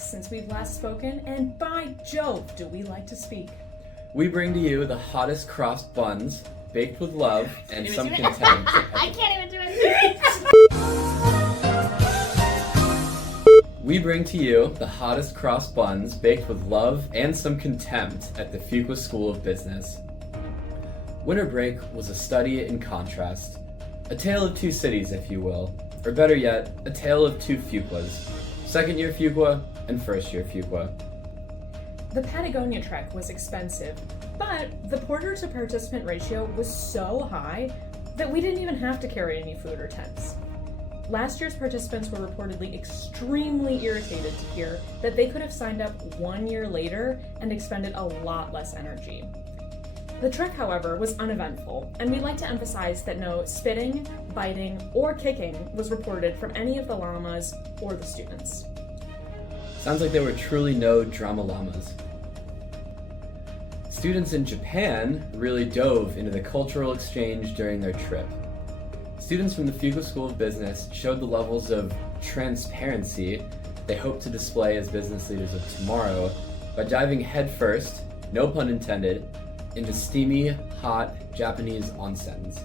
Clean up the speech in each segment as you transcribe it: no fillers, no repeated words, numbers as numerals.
weeks since we've last spoken, and by Jove, do we like to speak. We bring to you the hottest crossed buns, baked with love and some do it. contempt. I can't even do it. We bring to you the hottest crossed buns, baked with love and some contempt at the Fuqua School of Business. Winter break was a study in contrast. A tale of two cities, if you will. Or better yet, a tale of two Fuquas. Second year Fuqua and first year Fuqua. The Patagonia trek was expensive, but the porter to participant ratio was so high that we didn't even have to carry any food or tents. Last year's participants were reportedly extremely irritated to hear that they could have signed up 1 year later and expended a lot less energy. The trek, however, was uneventful, and we'd like to emphasize that no spitting, biting, or kicking was reported from any of the llamas or the students. Sounds like there were truly no drama llamas. Students in Japan really dove into the cultural exchange during their trip. Students from the Fuqua School of Business showed the levels of transparency they hope to display as business leaders of tomorrow by diving headfirst, no pun intended, into steamy, hot Japanese onsens.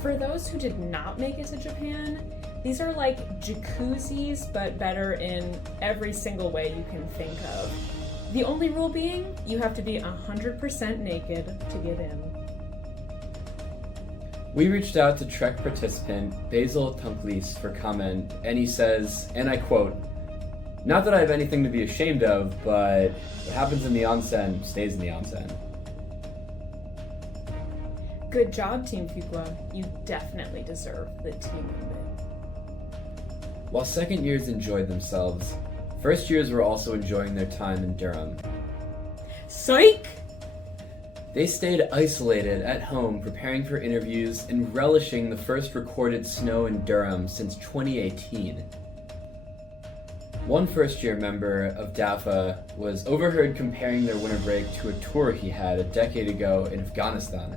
For those who did not make it to Japan, these are like jacuzzis, but better in every single way you can think of. The only rule being, you have to be 100% naked to get in. We reached out to Trek participant Basil Tunklis for comment, and he says, and I quote, "Not that I have anything to be ashamed of, but what happens in the onsen stays in the onsen." Good job, Team Fuqua. You definitely deserve the team limit. While second years enjoyed themselves, first years were also enjoying their time in Durham. Psych! They stayed isolated at home preparing for interviews and relishing the first recorded snow in Durham since 2018. One first-year member of DAFA was overheard comparing their winter break to a tour he had a decade ago in Afghanistan.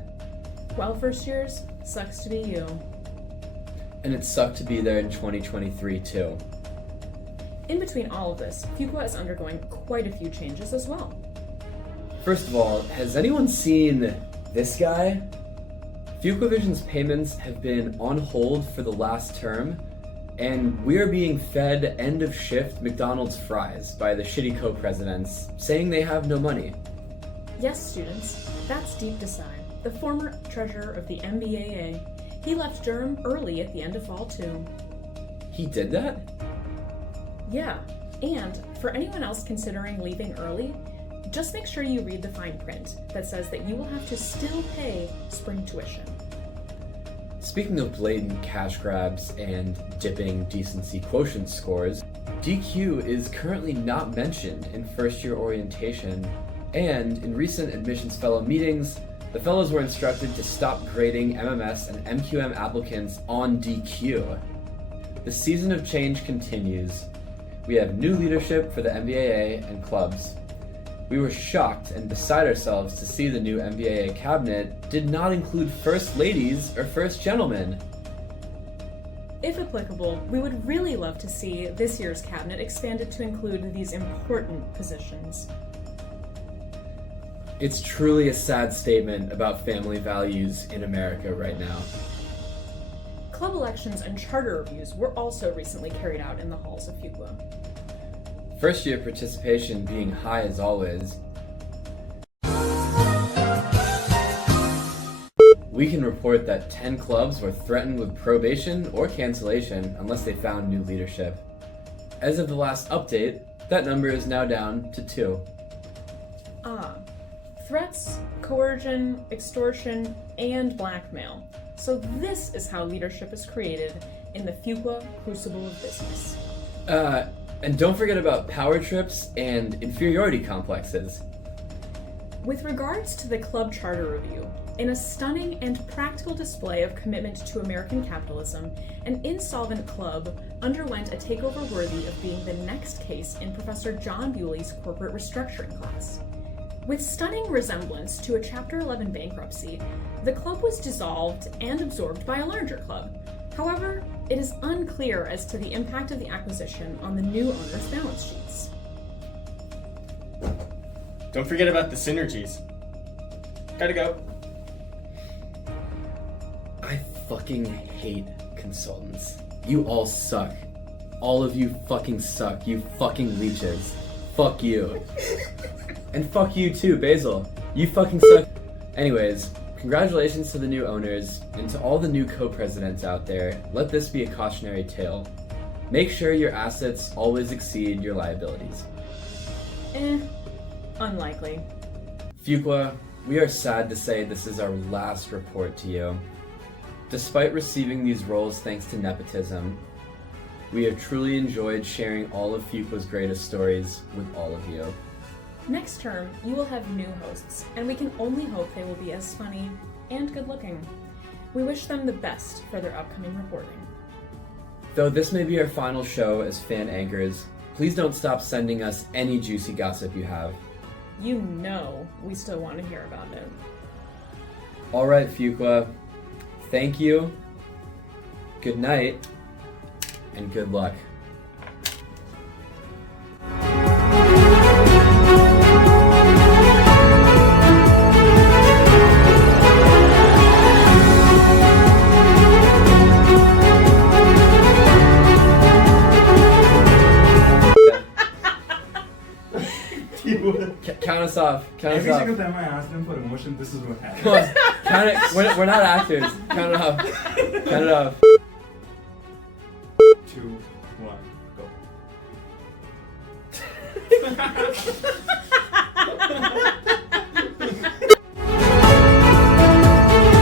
Well, first years, sucks to be you. And it sucked to be there in 2023 too. In between all of this, Fuqua is undergoing quite a few changes as well. First of all, has anyone seen this guy? FuquaVision's payments have been on hold for the last term, and we're being fed end-of-shift McDonald's fries by the shitty co-presidents, saying they have no money. Yes, students, that's Deep Desai, the former treasurer of the MBAA. He left Durham early at the end of fall too. He did that? Yeah, and for anyone else considering leaving early, just make sure you read the fine print that says that you will have to still pay spring tuition. Speaking of blatant cash grabs and dipping decency quotient scores, DQ is currently not mentioned in first-year orientation, and in recent admissions fellow meetings, the fellows were instructed to stop grading MMS and MQM applicants on DQ. The season of change continues. We have new leadership for the MBAA and clubs. We were shocked and beside ourselves to see the new MBAA cabinet did not include first ladies or first gentlemen. If applicable, we would really love to see this year's cabinet expanded to include these important positions. It's truly a sad statement about family values in America right now. Club elections and charter reviews were also recently carried out in the halls of Fuqua. First year participation being high as always. We can report that 10 clubs were threatened with probation or cancellation unless they found new leadership. As of the last update, that number is now down to 2. Threats, coercion, extortion, and blackmail. So this is how leadership is created in the Fuqua Crucible of Business. And don't forget about power trips and inferiority complexes. With regards to the club charter review, in a stunning and practical display of commitment to American capitalism, an insolvent club underwent a takeover worthy of being the next case in Professor John Bewley's corporate restructuring class. With stunning resemblance to a Chapter 11 bankruptcy, the club was dissolved and absorbed by a larger club, However, it is unclear as to the impact of the acquisition on the new owner's balance sheets. Don't forget about the synergies. Gotta go. I fucking hate consultants. You all suck. All of you fucking suck. You fucking leeches. Fuck you. And fuck you too, Basil. You fucking suck. Anyways, congratulations to the new owners and to all the new co-presidents out there. Let this be a cautionary tale. Make sure your assets always exceed your liabilities. Unlikely. Fuqua, we are sad to say this is our last report to you. Despite receiving these roles thanks to nepotism, we have truly enjoyed sharing all of Fuqua's greatest stories with all of you. Next term, you will have new hosts, and we can only hope they will be as funny and good looking. We wish them the best for their upcoming reporting. Though this may be our final show as fan anchors, please don't stop sending us any juicy gossip you have. You know we still want to hear about it. Alright, Fuqua. Thank you, good night, and good luck. Count us off. Count Every us single off. time I ask them for emotion, this is what happens. Come on. Count it. We're not actors. Count it off. Count it off. 2, 1, go.